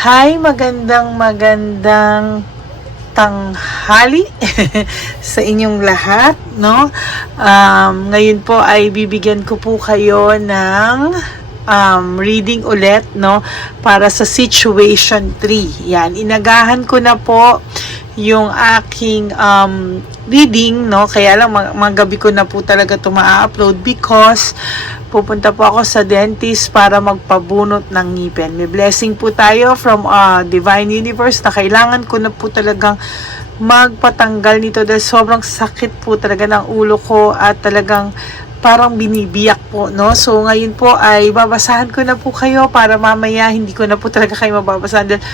Hi, magandang magandang tanghali sa inyong lahat, no? Um, ngayon po ay bibigyan ko po kayo ng um, reading ulit, no? Para sa situation 3. Yan, inagahan ko na po yung aking um, reading, no? Kaya lang mag- magabi ko na po talaga ito ma-upload because pupunta po ako sa dentist para magpabunot ng ngipin. May blessing po tayo from uh, Divine Universe na kailangan ko na po talagang magpatanggal nito dahil sobrang sakit po talaga ng ulo ko at talagang parang binibiyak po, no? So, ngayon po ay babasahan ko na po kayo para mamaya hindi ko na po talaga kayo mababasahan dahil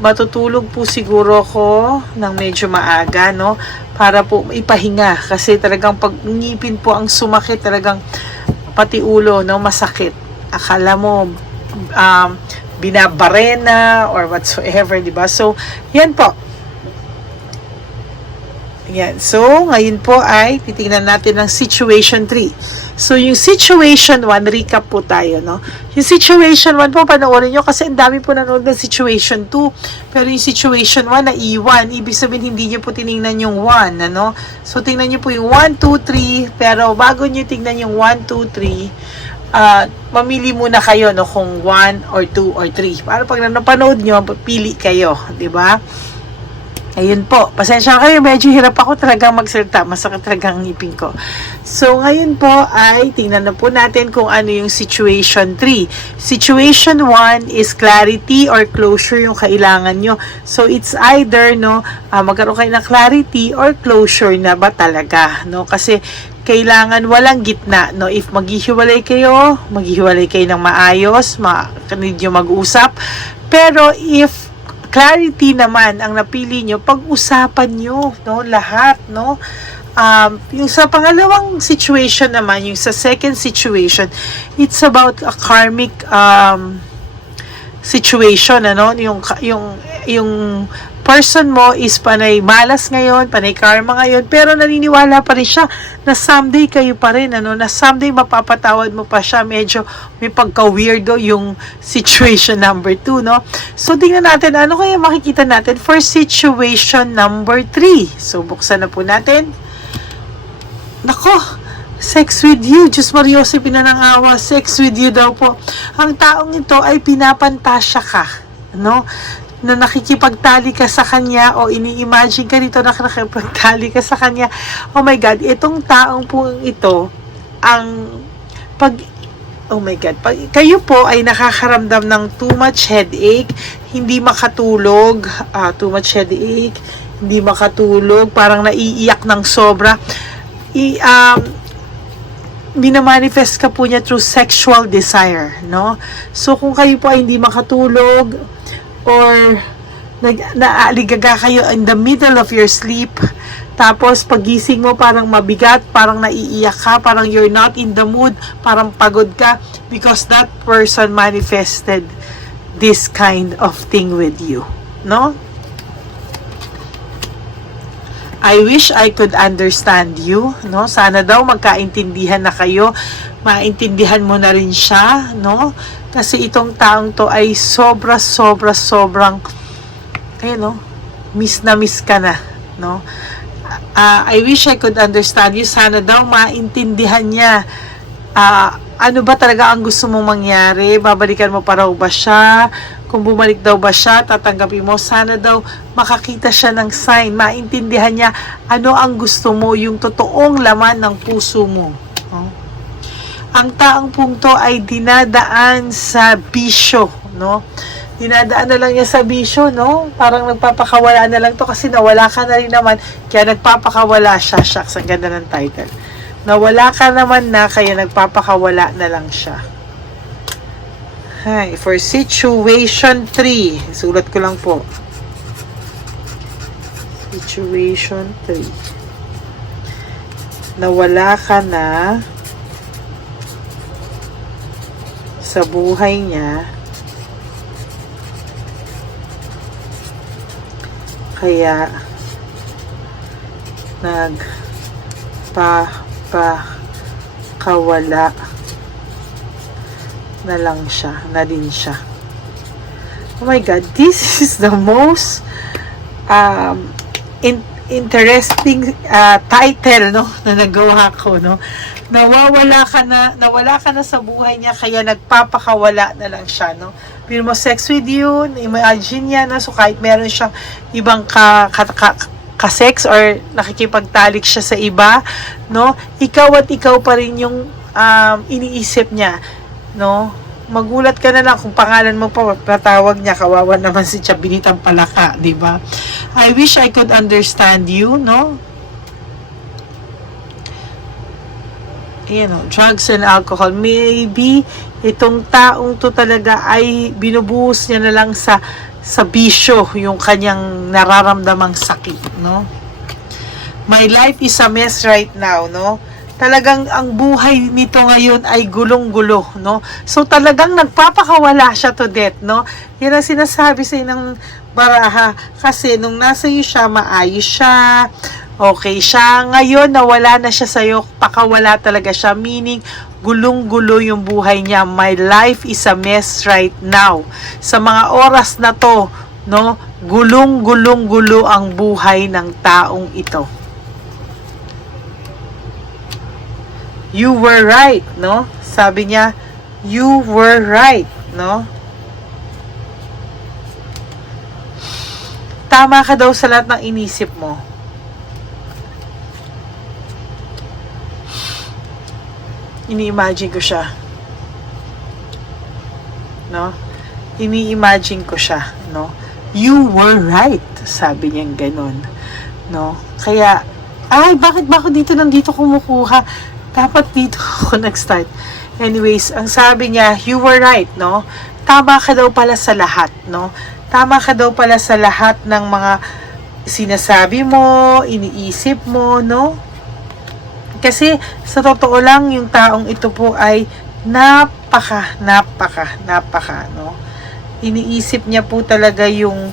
matutulog po siguro ko ng medyo maaga, no? Para po ipahinga kasi talagang pag ngipin po ang sumakit talagang pati ulo, no? Masakit. Akala mo um, binabarena or whatsoever, di ba? So, yan po. Yan. So, ngayon po ay titingnan natin ang situation 3. So, yung situation 1, recap po tayo, no? Yung situation 1 po, panoorin nyo kasi ang dami po nanood ng situation 2. Pero yung situation 1 na iwan, ibig sabihin hindi nyo po tiningnan yung 1, ano? So, tingnan nyo po yung 1, 2, 3. Pero bago nyo tingnan yung 1, 2, 3, ah mamili muna kayo, no? Kung 1 or 2 or 3. Para pag napanood nyo, pili kayo, di ba? Ayun po, pasensya kayo, medyo hirap ako talagang magsalita, masakit talaga ang ngipin ko. So, ngayon po ay tingnan na po natin kung ano yung situation 3. Situation 1 is clarity or closure yung kailangan nyo. So, it's either, no, ah, magkaroon kayo ng clarity or closure na ba talaga, no? Kasi, kailangan walang gitna, no? If maghihiwalay kayo, maghihiwalay kayo ng maayos, ma nyo mag-usap. Pero, if clarity naman ang napili nyo, pag-usapan nyo, no, lahat, no. Um, yung sa pangalawang situation naman, yung sa second situation, it's about a karmic um, situation, ano, yung, yung, yung person mo is panay malas ngayon, panay karma ngayon, pero naniniwala pa rin siya na someday kayo pa rin, ano, na someday mapapatawad mo pa siya, medyo may pagka-weirdo yung situation number 2, no? So, tingnan natin, ano kaya makikita natin for situation number 3. So, buksan na po natin. Nako, sex with you. Diyos Mariosi, pinanangawa, sex with you daw po. Ang taong ito ay pinapantasya ka, no? Na nakikipagtali ka sa kanya o ini-imagine ka nito na nakikipagtali ka sa kanya. Oh my God, itong taong po ito, ang pag Oh my God. Pag kayo po ay nakakaramdam ng too much headache, hindi makatulog, ah, too much headache, hindi makatulog, parang naiiyak ng sobra, i, um, minamanifest ka po niya through sexual desire, no? So, kung kayo po ay hindi makatulog, or nag, naaligaga kayo in the middle of your sleep, tapos pagising mo parang mabigat, parang naiiyak ka, parang you're not in the mood, parang pagod ka because that person manifested this kind of thing with you. No? I wish I could understand you, no? Sana daw magkaintindihan na kayo, maintindihan mo na rin siya, no? Kasi itong taong to ay sobra, sobra, sobrang, ayun, no? Miss na miss ka na, no? Ah, I wish I could understand you. Sana daw maintindihan niya ah, ano ba talaga ang gusto mong mangyari? Babalikan mo pa raw ba siya? Kung bumalik daw ba siya, tatanggapin mo. Sana daw makakita siya ng sign, maintindihan niya ano ang gusto mo, yung totoong laman ng puso mo. Ang taong pong to ay dinadaan sa bisyo, no? Dinadaan na lang niya sa bisyo, no? Parang nagpapakawala na lang to kasi nawala ka na rin naman, kaya nagpapakawala siya. Shucks, ang ganda ng title. Nawala ka naman na, kaya nagpapakawala na lang siya. Hi, for situation 3, sulat ko lang po. Situation 3. Nawala ka na sa buhay niya kaya nagpapakawala na lang siya, na din siya. Oh my God, this is the most um, in- interesting uh, title no na nagawa ko no nawawala ka na nawala ka na sa buhay niya kaya nagpapakawala na lang siya no? Pero mo sex with you imagine niya na so kahit meron siyang ibang ka, ka, ka, ka-sex or nakikipagtalik siya sa iba no? Ikaw at ikaw pa rin yung um, iniisip niya no? Magulat ka na lang kung pangalan mo pa patawag niya kawawa naman si Chabinitang Palaka di ba? I wish I could understand you no you know, drugs and alcohol. Maybe itong taong to talaga ay binubuhos niya na lang sa sa bisyo yung kanyang nararamdamang sakit, no? My life is a mess right now, no? Talagang ang buhay nito ngayon ay gulong-gulo, no? So talagang nagpapakawala siya to death, no? Yan ang sinasabi sa ng baraha kasi nung nasa iyo siya, maayos siya, okay siya. Ngayon, nawala na siya sa'yo, pakawala talaga siya. Meaning, gulong-gulo yung buhay niya. My life is a mess right now. Sa mga oras na to, no, gulong-gulong-gulo ang buhay ng taong ito. You were right, no? Sabi niya, you were right, no? Tama ka daw sa lahat ng inisip mo. Ini-imagine ko siya. No? Ini-imagine ko siya, no? You were right, sabi niya ganon. No? Kaya, ay, bakit ba ako dito nang dito kumukuha? Dapat dito ako nag-start. Anyways, ang sabi niya, you were right, no? Tama ka daw pala sa lahat, no? Tama ka daw pala sa lahat ng mga sinasabi mo, iniisip mo, no? Kasi sa totoo lang, yung taong ito po ay napaka, napaka, napaka, no? Iniisip niya po talaga yung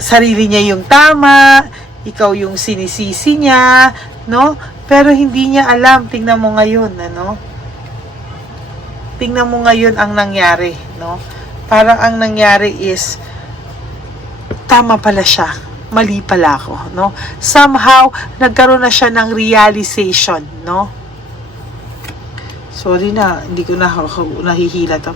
sarili niya yung tama, ikaw yung sinisisi niya, no? Pero hindi niya alam, tingnan mo ngayon, ano? Tingnan mo ngayon ang nangyari, no? Parang ang nangyari is, tama pala siya mali pala ako, no? Somehow, nagkaroon na siya ng realization, no? Sorry na, hindi ko na nahihila to.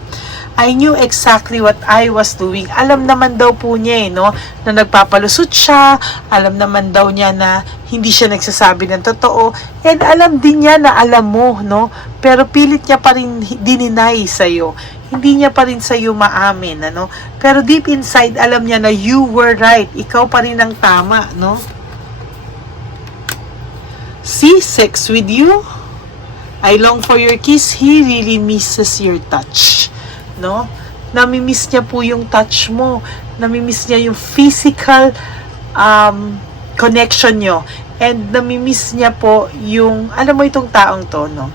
I knew exactly what I was doing. Alam naman daw po niya eh, no? Na nagpapalusot siya. Alam naman daw niya na hindi siya nagsasabi ng totoo. And alam din niya na alam mo, no? Pero pilit niya pa rin dininay sa'yo hindi niya pa rin sa iyo maamin, ano? Pero deep inside, alam niya na you were right. Ikaw pa rin ang tama, no? See, sex with you. I long for your kiss. He really misses your touch, no? Namimiss niya po yung touch mo. Namimiss niya yung physical um, connection nyo. And namimiss niya po yung, alam mo itong taong to, no?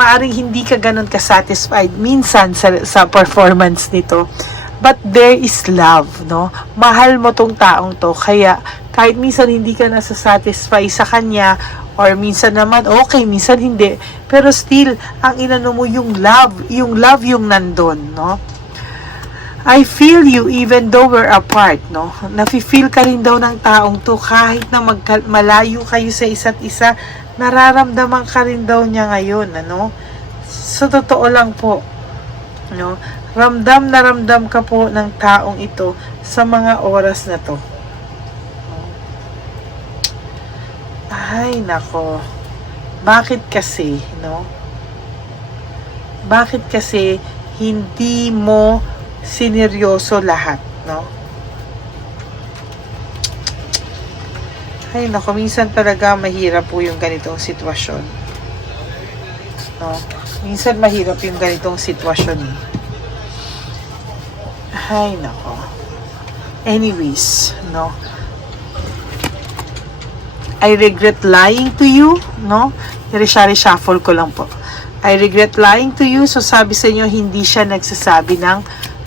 Maaring hindi ka ganun ka-satisfied minsan sa, sa performance nito. But there is love, no? Mahal mo tong taong to. Kaya, kahit minsan hindi ka nasa-satisfy sa kanya, or minsan naman, okay, minsan hindi. Pero still, ang inano mo yung love, yung love yung nandun, no? I feel you even though we're apart, no? Nafi-feel ka rin daw ng taong to kahit na magka- malayo kayo sa isa't isa, nararamdaman ka rin daw niya ngayon, ano? So, totoo lang po, no? Ramdam na ramdam ka po ng taong ito sa mga oras na to. Ay, nako. Bakit kasi, no? Bakit kasi hindi mo sineryoso lahat, no? Ay, nako, minsan talaga mahirap po yung ganitong sitwasyon. No? Minsan mahirap yung ganitong sitwasyon. eh. Ay, nako. Anyways, no? I regret lying to you, no? I-reshuffle ko lang po. I regret lying to you. So, sabi sa inyo, hindi siya nagsasabi ng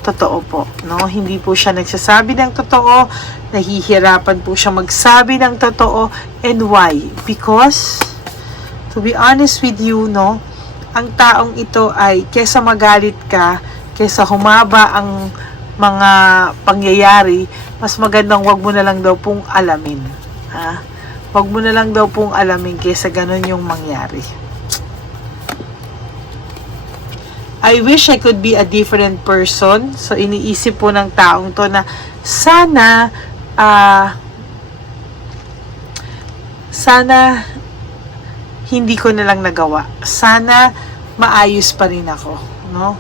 totoo po, no? Hindi po siya nagsasabi ng totoo. Nahihirapan po siya magsabi ng totoo. And why? Because, to be honest with you, no? Ang taong ito ay, kesa magalit ka, kesa humaba ang mga pangyayari, mas magandang wag mo na lang daw pong alamin. Ha? Wag mo na lang daw pong alamin kaysa ganun yung mangyari. I wish I could be a different person. So, iniisip po ng taong to na sana, ah, sana, hindi ko na lang nagawa. Sana, maayos pa rin ako. No?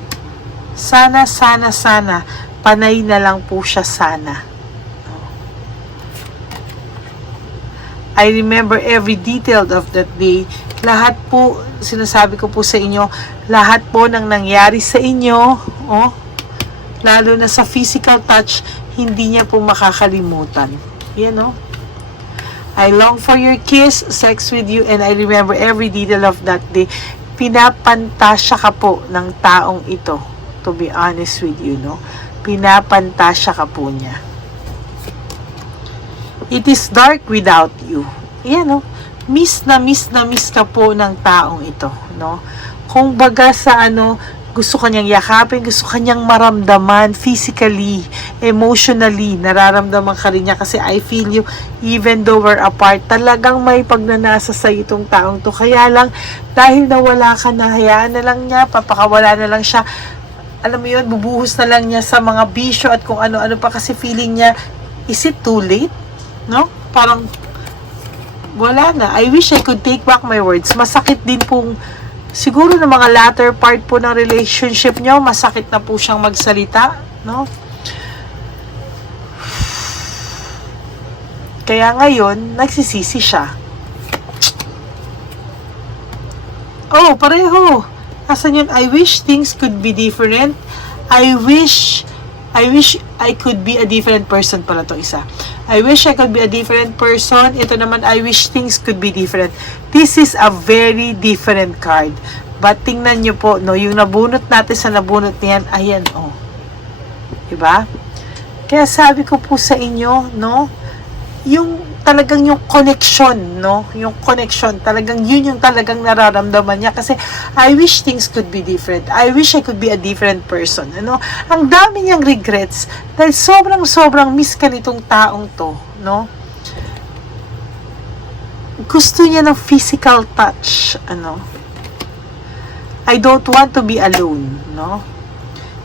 Sana, sana, sana, panay na lang po siya sana. I remember every detail of that day. Lahat po, sinasabi ko po sa inyo, lahat po ng nangyari sa inyo, oh, lalo na sa physical touch, hindi niya po makakalimutan. Yan, oh. I long for your kiss, sex with you, and I remember every detail of that day. Pinapantasya ka po ng taong ito, to be honest with you, no? Pinapantasya ka po niya. It is dark without you. Yan, no? Miss na miss na miss ka po ng taong ito, no? Kung baga sa ano, gusto kanyang yakapin, gusto kanyang maramdaman physically, emotionally, nararamdaman ka rin niya kasi I feel you even though we're apart, talagang may pagnanasa sa itong taong to. Kaya lang, dahil nawala ka na, hayaan na lang niya, papakawala na lang siya. Alam mo yun, bubuhos na lang niya sa mga bisyo at kung ano-ano pa kasi feeling niya, is it too late? No? Parang, wala na. I wish I could take back my words. Masakit din pong siguro na mga latter part po ng relationship nyo, masakit na po siyang magsalita, no? Kaya ngayon, nagsisisi siya. Oh, pareho. Asan yun? I wish things could be different. I wish, I wish I could be a different person pala to isa. I wish I could be a different person. Ito naman, I wish things could be different. This is a very different card. But tingnan nyo po, no, yung nabunot natin sa nabunot niyan, ayan, oh. Diba? Kaya sabi ko po sa inyo, no, yung talagang yung connection, no? Yung connection, talagang yun yung talagang nararamdaman niya kasi I wish things could be different. I wish I could be a different person, ano? Ang dami niyang regrets dahil sobrang sobrang miss ka nitong taong to, no? Gusto niya ng physical touch, ano? I don't want to be alone, no?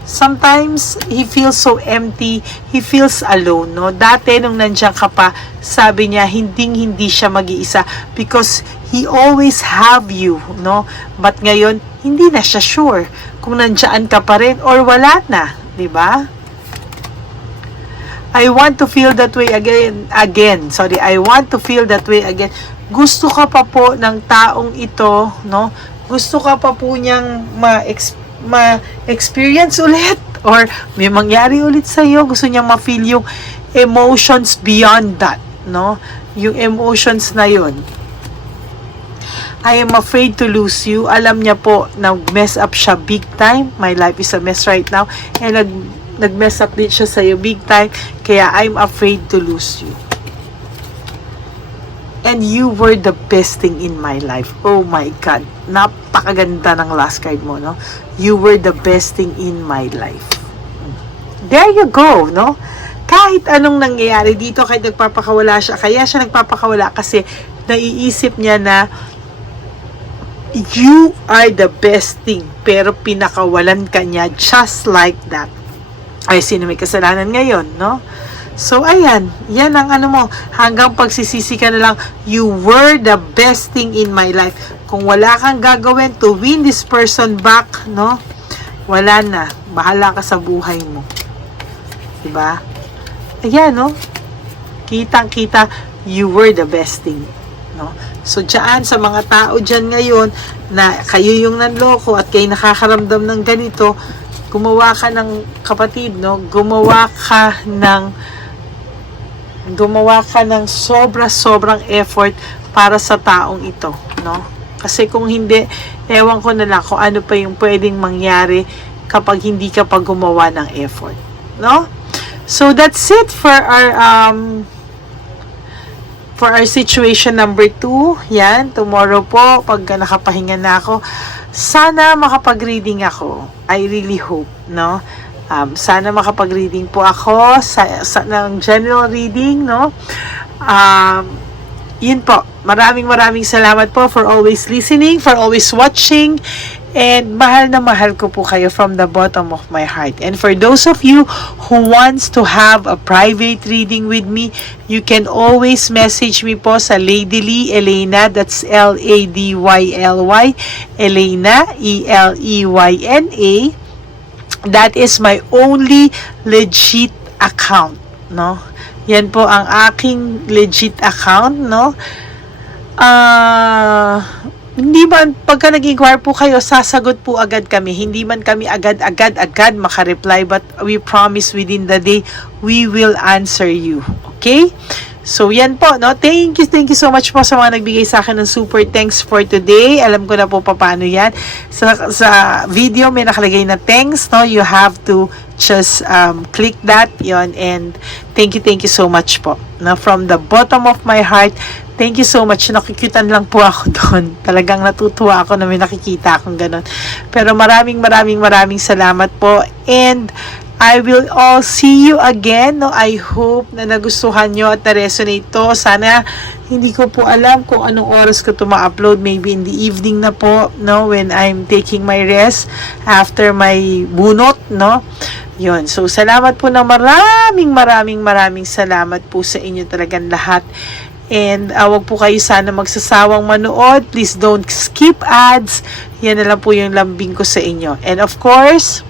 Sometimes he feels so empty, he feels alone, no? Dati nung nandiyan ka pa, sabi niya hinding hindi siya mag-iisa because he always have you, no? But ngayon, hindi na siya sure kung nandiyan ka pa rin or wala na, 'di ba? I want to feel that way again, again. Sorry, I want to feel that way again. Gusto ka pa po ng taong ito, no? Gusto ka pa po niyang ma-experience ma-experience ulit or may mangyari ulit sa iyo gusto niya ma-feel yung emotions beyond that no? Yung emotions na yun. I am afraid to lose you. Alam niya po nag-mess up siya big time. My life is a mess right now. And nag nag-mess up din siya sa iyo big time. Kaya I'm afraid to lose you And you were the best thing in my life. Oh my God. Napakaganda ng last card mo, no? You were the best thing in my life. There you go, no? Kahit anong nangyayari dito, kahit nagpapakawala siya, kaya siya nagpapakawala kasi naiisip niya na you are the best thing, pero pinakawalan ka niya just like that. Ay, sino may kasalanan ngayon, no? So, ayan. Yan ang ano mo. Hanggang pagsisisi ka na lang, you were the best thing in my life. Kung wala kang gagawin to win this person back, no? Wala na. Bahala ka sa buhay mo. Diba? Ayan, no? Kitang-kita, you were the best thing. No? So, dyan, sa mga tao dyan ngayon, na kayo yung nanloko at kayo nakakaramdam ng ganito, gumawa ka ng kapatid, no? Gumawa ka ng gumawa ka ng sobra-sobrang effort para sa taong ito, no? Kasi kung hindi, ewan ko na lang kung ano pa yung pwedeng mangyari kapag hindi ka pa gumawa ng effort, no? So that's it for our um for our situation number 2. Yan, tomorrow po, pag nakapahinga na ako, sana makapag-reading ako. I really hope, no? Um, sana makapag-reading po ako sa, sa ng general reading, no? Um, yun po. Maraming maraming salamat po for always listening, for always watching, and mahal na mahal ko po kayo from the bottom of my heart. And for those of you who wants to have a private reading with me, you can always message me po sa Lady Lee Elena, that's L-A-D-Y-L-Y, Elena, E-L-E-Y-N-A. That is my only legit account, no? Yan po ang aking legit account, no? Ah, hindi man, pagka nag-inquire po kayo, sasagot po agad kami. Hindi man kami agad-agad-agad makareply, but we promise within the day, we will answer you. Okay? So, yan po, no? Thank you, thank you so much po sa mga nagbigay sa akin ng super thanks for today. Alam ko na po paano yan. Sa, sa video, may nakalagay na thanks, no? You have to just um, click that, yon and thank you, thank you so much po. No? From the bottom of my heart, Thank you so much. Nakikitan lang po ako doon. Talagang natutuwa ako na may nakikita akong ganun. Pero maraming maraming maraming salamat po. And I will all see you again. No? I hope na nagustuhan nyo at na-resonate to. Sana hindi ko po alam kung anong oras ko to ma-upload. Maybe in the evening na po, no? When I'm taking my rest after my bunot, no? Yun. So, salamat po na maraming maraming maraming salamat po sa inyo talagang lahat. And uh, wag po kayo sana magsasawang manood. Please don't skip ads. Yan na lang po yung lambing ko sa inyo. And of course,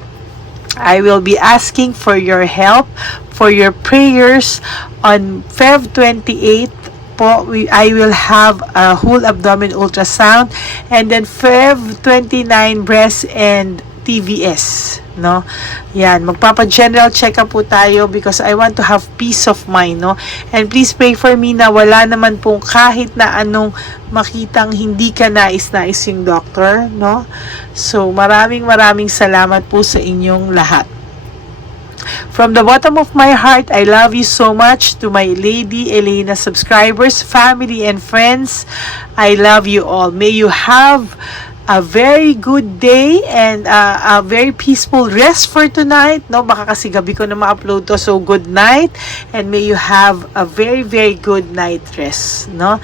I will be asking for your help, for your prayers on Feb 28 po, we, I will have a whole abdomen ultrasound and then Feb 29 breast and TVS, no? Yan, magpapa-general check-up po tayo because I want to have peace of mind, no? And please pray for me na wala naman pong kahit na anong makitang hindi ka nais-nais yung doctor, no? So, maraming maraming salamat po sa inyong lahat. From the bottom of my heart, I love you so much to my Lady Elena subscribers, family, and friends. I love you all. May you have a very good day and uh, a very peaceful rest for tonight. No, baka kasi gabi ko na ma-upload to. So, good night and may you have a very, very good night rest. No?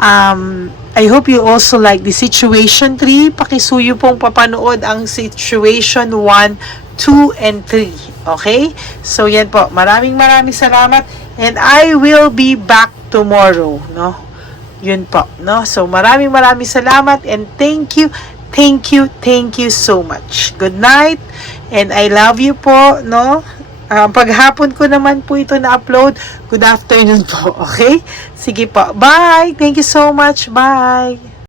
Um, I hope you also like the Situation 3. Pakisuyo pong papanood ang Situation 1, 2, and 3. Okay? So, yan po. Maraming maraming salamat. And I will be back tomorrow. No? Yun po. No? So, maraming maraming salamat. And thank you, thank you, thank you so much. Good night. And I love you po. No? Ah, paghapon ko naman po ito na-upload. Good afternoon po. Okay? Sige po. Bye. Thank you so much. Bye.